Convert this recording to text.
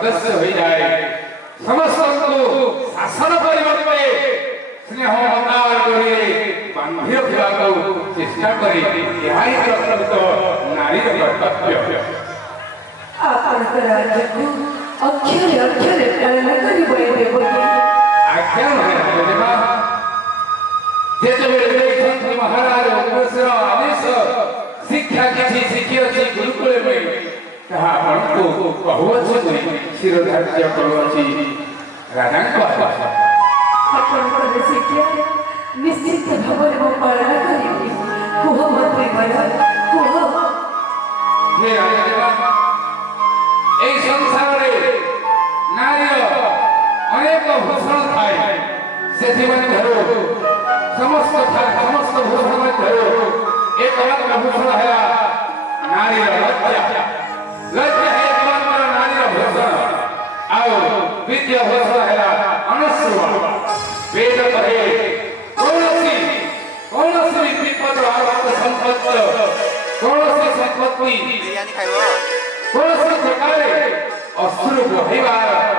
सदस्य हो जाए समस्त को शासन परिवर्ते स्नेह ममतार करे बांधी रखा चेष्टा करे यही प्रकृत नारी कर्तव्य आपनकर राज्य को अक्षरे अक्षरे पालन करी बड़े देव आज्ञा है देवा जेतेबेले देखंती महाराज अग्रसर आदेश शिक्षा किछि शिखियछि गुरुकुल में कहा आपको बहुवचन शिरोधार्य करुछि राजा को आपनकर शिक्षा निश्चित भाବରେ ମୁଁ ପାଳନ କରିବି କୁହ ମନ୍ତ୍ରୀ ବଳ କୁହ हे राजा এই সংসারে নারীর অনেক ভূষণ থাকে ସେଥିମଧ୍ୟରୁ समस्त भूषण ମଧ୍ୟରୁ एकमात्र भूषण है नारीर लज्जा लज्जा है एकमात्र नारीर भूषण ଆଉ ଦ୍ୱିତୀୟ ଭୂଷଣ ହେଲା ଅନୁସୂୟା वेद कहे कौनसी विपद आगत संपत्ति कौनसी संपत्ति कौनसी प्रकार अश्रु बहिबार